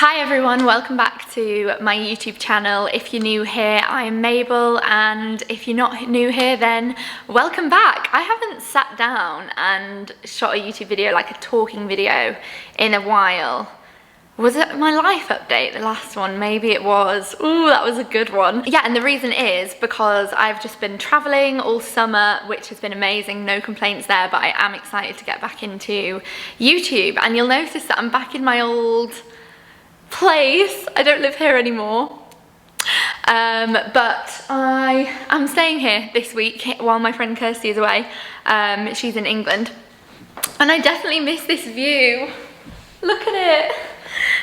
Hi everyone, welcome back to my YouTube channel. If you're new here, I'm Mabel, and if you're not new here, then welcome back. I haven't sat down and shot a YouTube video, like a talking video, in a while. Was it my life update, the last one? Maybe it was. Ooh, that was a good one. Yeah, and the reason is because I've just been traveling all summer, which has been amazing, no complaints there, but I am excited to get back into YouTube. And you'll notice that I'm back in my old place. I don't live here anymore. But I am staying here this week while my friend Kirsty is away. She's in England. And I definitely miss this view. Look at it.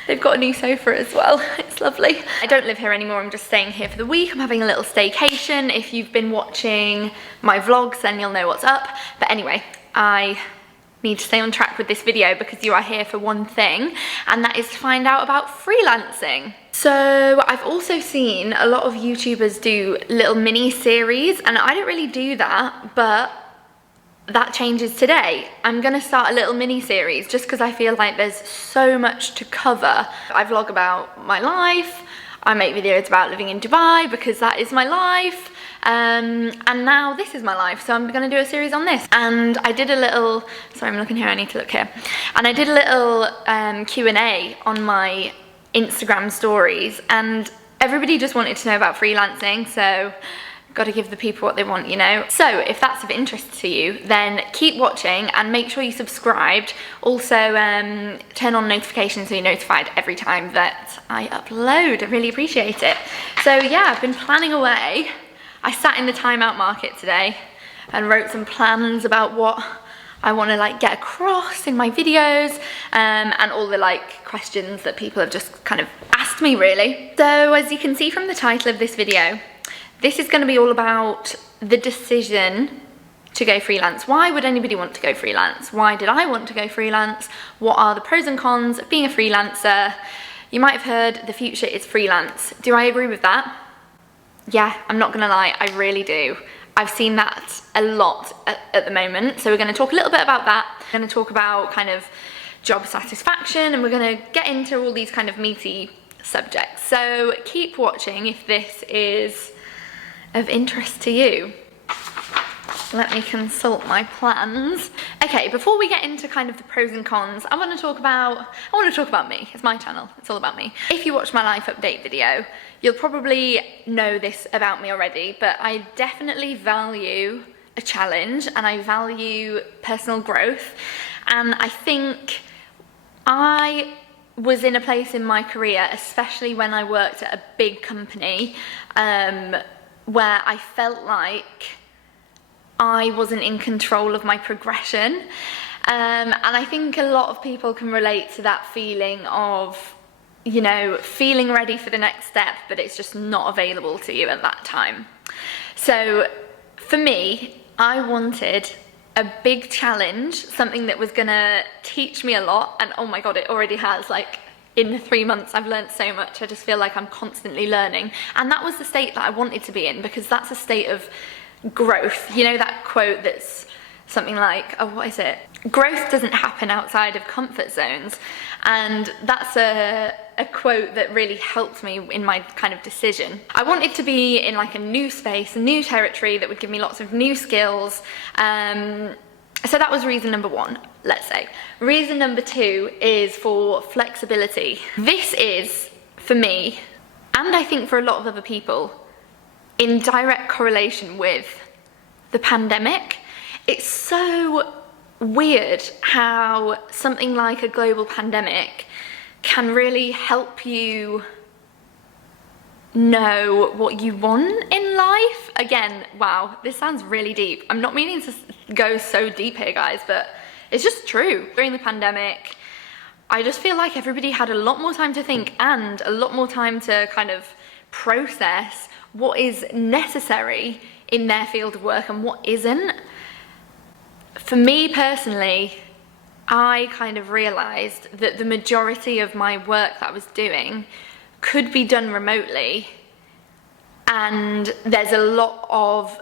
They've got a new sofa as well. It's lovely. I don't live here anymore. I'm just staying here for the week. I'm having a little staycation. If you've been watching my vlogs, then you'll know what's up. But anyway, I need to stay on track with this video because you are here for one thing, and that is to find out about freelancing. So I've also seen a lot of YouTubers do little mini series, and I don't really do that, but that changes today. I'm gonna start a little mini series just because I feel like there's so much to cover. I vlog about my life, I make videos about living in Dubai because that is my life, and now this is my life, so I'm gonna do a series on this. And I did a little, sorry I'm looking here, I need to look here, and I did a little Q&A on my Instagram stories, and everybody just wanted to know about freelancing, so got to give the people what they want, you know. So if that's of interest to you, then keep watching and make sure you subscribed. Also turn on notifications so you're notified every time that I upload. I really appreciate it. So yeah, I've been planning away. I sat in the timeout market today and wrote some plans about what I want to like get across in my videos, and all the like questions that people have just kind of asked me really. So as you can see from the title of this video, this is going to be all about the decision to go freelance. Why would anybody want to go freelance? Why did I want to go freelance? What are the pros and cons of being a freelancer? You might have heard the future is freelance. Do I agree with that? Yeah, I'm not gonna lie, I really do. I've seen that a lot at the moment. So we're gonna talk a little bit about that. We're gonna talk about kind of job satisfaction, and we're gonna get into all these kind of meaty subjects. So keep watching if this is of interest to you. Let me consult my plans. Okay, before we get into kind of the pros and cons, I want to talk about me. It's my channel, it's all about me. If you watch my life update video, you'll probably know this about me already, but I definitely value a challenge and I value personal growth. And I think I was in a place in my career, especially when I worked at a big company, where I felt like I wasn't in control of my progression. And I think a lot of people can relate to that feeling of, you know, feeling ready for the next step, but it's just not available to you at that time. So for me, I wanted a big challenge, something that was gonna teach me a lot, and oh my god, it already has. Like, in the 3 months I've learned so much. I just feel like I'm constantly learning, and that was the state that I wanted to be in, because that's a state of growth. You know that quote that's something like, oh, what is it? Growth doesn't happen outside of comfort zones. And that's a quote that really helped me in my kind of decision. I wanted to be in like a new space, a new territory that would give me lots of new skills. So that was reason number one, let's say. Reason number two is for flexibility. This is, for me, and I think for a lot of other people, in direct correlation with the pandemic. It's so weird how something like a global pandemic can really help you know what you want in life. Again, wow, this sounds really deep. I'm not meaning to go so deep here, guys, but it's just true. During the pandemic, I just feel like everybody had a lot more time to think and a lot more time to kind of process what is necessary in their field of work and what isn't. For me personally, I kind of realised that the majority of my work that I was doing could be done remotely, and there's a lot of,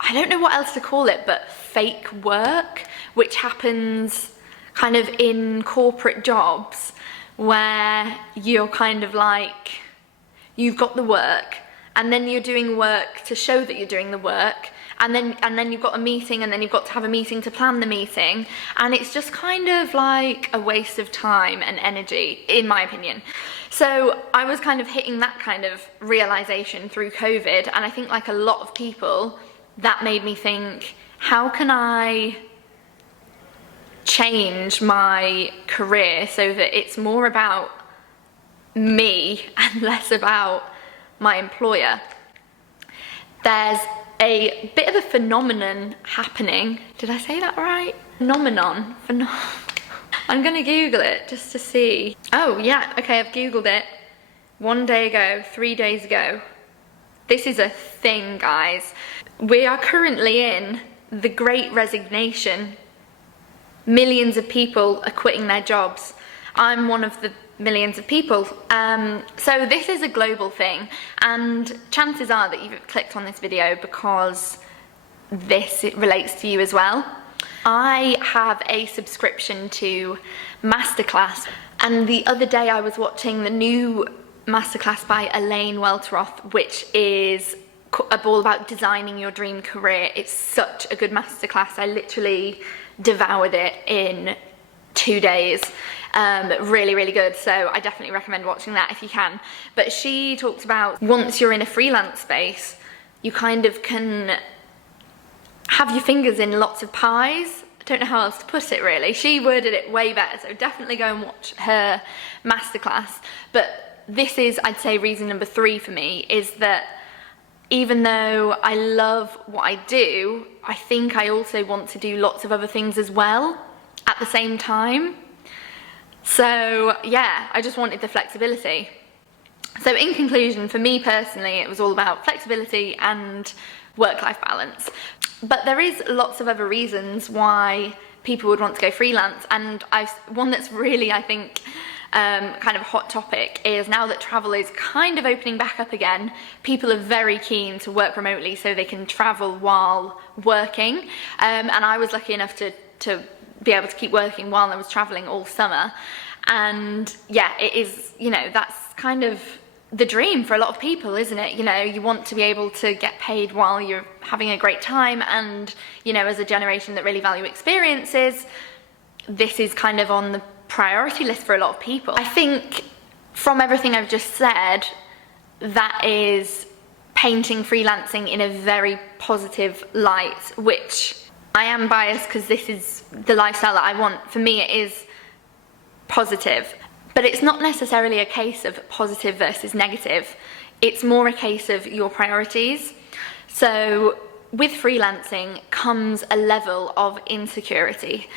I don't know what else to call it, but fake work, which happens kind of in corporate jobs where you're kind of like, you've got the work, and then you're doing work to show that you're doing the work, and then you've got a meeting, and then you've got to have a meeting to plan the meeting, and it's just kind of like a waste of time and energy, in my opinion. So I was kind of hitting that kind of realization through COVID, and I think like a lot of people, that made me think, how can I change my career so that it's more about me and less about my employer? There's a bit of a phenomenon happening. Did I say that right? Phenomenon. I'm gonna Google it just to see. Oh yeah, okay, I've Googled it. 1 day ago, 3 days ago. This is a thing, guys. We are currently in the Great Resignation. Millions of people are quitting their jobs. I'm one of the millions of people. So this is a global thing, and chances are that you've clicked on this video because it relates to you as well. I have a subscription to Masterclass, and the other day I was watching the new Masterclass by Elaine Welteroth, which is all about designing your dream career. It's such a good masterclass. I literally devoured it in 2 days. Really, really good. So I definitely recommend watching that if you can. But she talks about once you're in a freelance space, you kind of can have your fingers in lots of pies. I don't know how else to put it really. She worded it way better, so definitely go and watch her masterclass. But this is, I'd say, reason number 3 for me, is that even though I love what I do, I think I also want to do lots of other things as well at the same time. So yeah, I just wanted the flexibility. So in conclusion, for me personally, it was all about flexibility and work-life balance. But there is lots of other reasons why people would want to go freelance, and one that's really, I think, kind of hot topic is now that travel is kind of opening back up again, people are very keen to work remotely so they can travel while working. And I was lucky enough to be able to keep working while I was traveling all summer. And yeah, it is, you know, that's kind of the dream for a lot of people, isn't it? You know, you want to be able to get paid while you're having a great time, and, you know, as a generation that really value experiences, this is kind of on the priority list for a lot of people. I think from everything I've just said, that is painting freelancing in a very positive light, which I am biased because this is the lifestyle that I want. For me, it is positive, but it's not necessarily a case of positive versus negative. It's more a case of your priorities. So with freelancing comes a level of insecurity.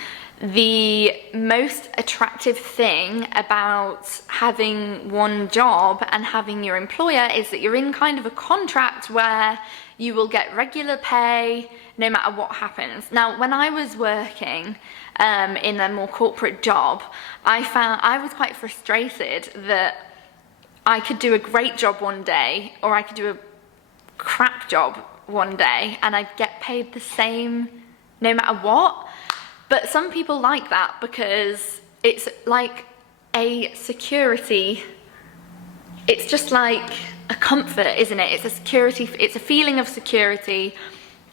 The most attractive thing about having one job and having your employer is that you're in kind of a contract where you will get regular pay no matter what happens. Now, when I was working in a more corporate job, I was quite frustrated that I could do a great job one day, or I could do a crap job one day, and I'd get paid the same no matter what. But some people like that because it's like a security. It's just like a comfort, isn't it? It's a security, it's a feeling of security.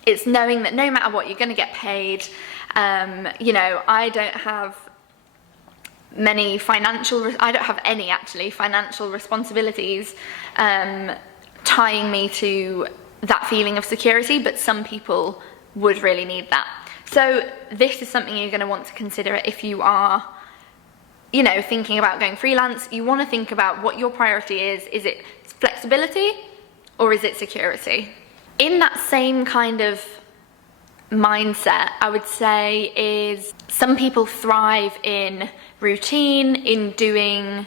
It's knowing that no matter what, you're going to get paid. You know, I don't have any actually financial responsibilities tying me to that feeling of security, but some people would really need that. So this is something you're going to want to consider if you are, you know, thinking about going freelance. You want to think about what your priority is. Is it flexibility or is it security? In that same kind of mindset, I would say, is some people thrive in routine, in doing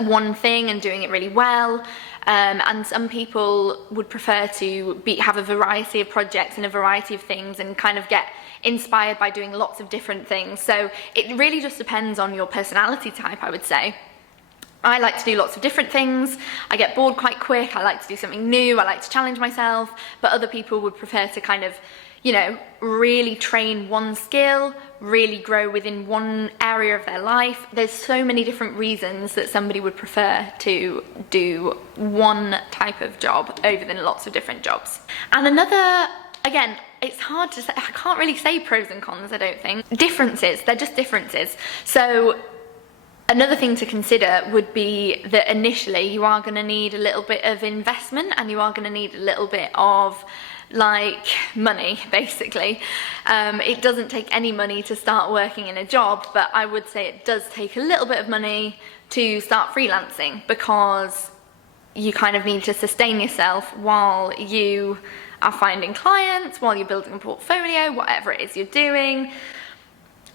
one thing and doing it really well. And some people would prefer to have a variety of projects and a variety of things and kind of get inspired by doing lots of different things. So it really just depends on your personality type, I would say. I like to do lots of different things. I get bored quite quick. I like to do something new. I like to challenge myself. But other people would prefer to kind of, you know, really train one skill, really grow within one area of their life. There's so many different reasons that somebody would prefer to do one type of job over than lots of different jobs. And another, again, it's hard to say, I can't really say pros and cons, I don't think. Differences, they're just differences. So another thing to consider would be that initially you are going to need a little bit of investment, and you are going to need a little bit of like money, basically. It doesn't take any money to start working in a job, but I would say it does take a little bit of money to start freelancing, because you kind of need to sustain yourself while you are finding clients, while you're building a portfolio, whatever it is you're doing.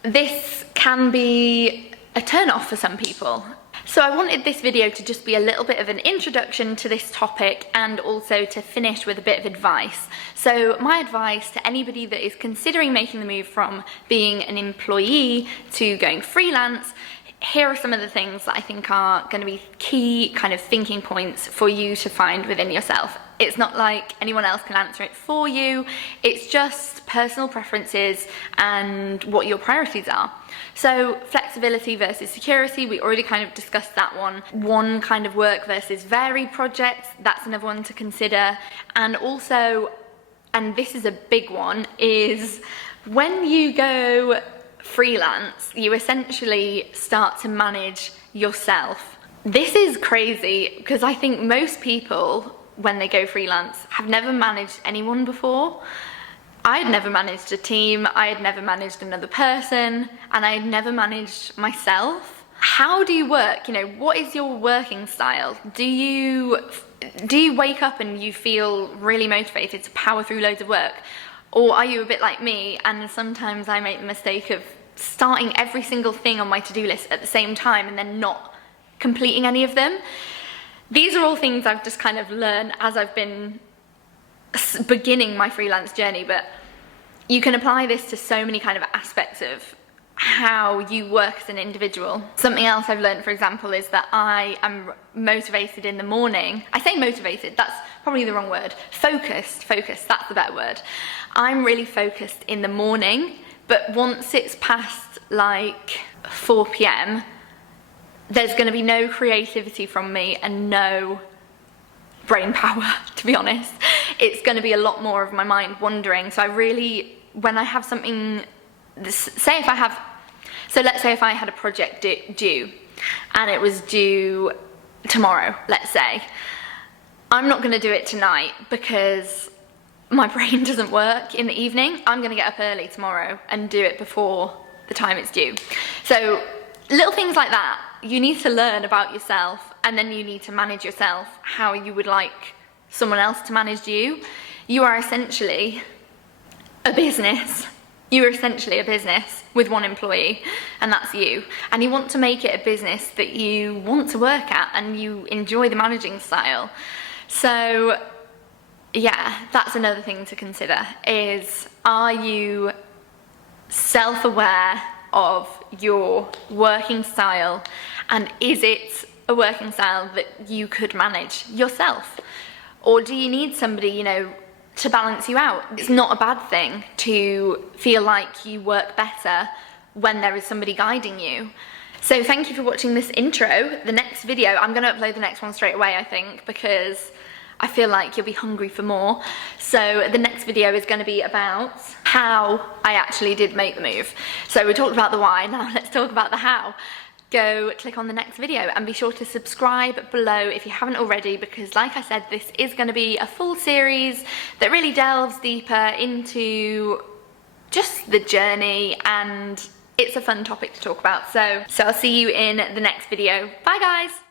This can be a turn off for some people. So I wanted this video to just be a little bit of an introduction to this topic, and also to finish with a bit of advice. So my advice to anybody that is considering making the move from being an employee to going freelance, here are some of the things that I think are going to be key kind of thinking points for you to find within yourself. It's not like anyone else can answer it for you. It's just personal preferences and what your priorities are. So flexibility versus security, we already kind of discussed that one. One kind of work versus varied projects, that's another one to consider. And also, and this is a big one, is when you go freelance, you essentially start to manage yourself. This is crazy, because I think most people, when they go freelance, have never managed anyone before. I had never managed a team, I had never managed another person, and I had never managed myself. How do you work? You know, what is your working style? Do you wake up and you feel really motivated to power through loads of work? Or are you a bit like me, and sometimes I make the mistake of starting every single thing on my to-do list at the same time and then not completing any of them? These are all things I've just kind of learned as I've been beginning my freelance journey, but you can apply this to so many kind of aspects of how you work as an individual. Something else I've learned, for example, is that I am motivated in the morning. I say motivated, that's probably the wrong word. Focused, that's the better word. I'm really focused in the morning, but once it's past like 4 p.m, there's going to be no creativity from me and no brain power, to be honest. It's going to be a lot more of my mind wandering. So I really, when I have something, let's say if I had a project due and it was due tomorrow, let's say, I'm not going to do it tonight because my brain doesn't work in the evening. I'm going to get up early tomorrow and do it before the time it's due. So little things like that, you need to learn about yourself, and then you need to manage yourself how you would like someone else to manage you. You are essentially a business. You are essentially a business with one employee, and that's you. And you want to make it a business that you want to work at and you enjoy the managing style. So yeah, that's another thing to consider, is are you self-aware of your working style, and is it a working style that you could manage yourself? Or do you need somebody, you know, to balance you out? It's not a bad thing to feel like you work better when there is somebody guiding you. So thank you for watching this intro. The next video, I'm going to upload the next one straight away, I think, because I feel like you'll be hungry for more. So the next video is going to be about how I actually did make the move. So we talked about the why, now let's talk about the how. Go click on the next video and be sure to subscribe below if you haven't already, because like I said, this is going to be a full series that really delves deeper into just the journey, and it's a fun topic to talk about. So I'll see you in the next video. Bye guys!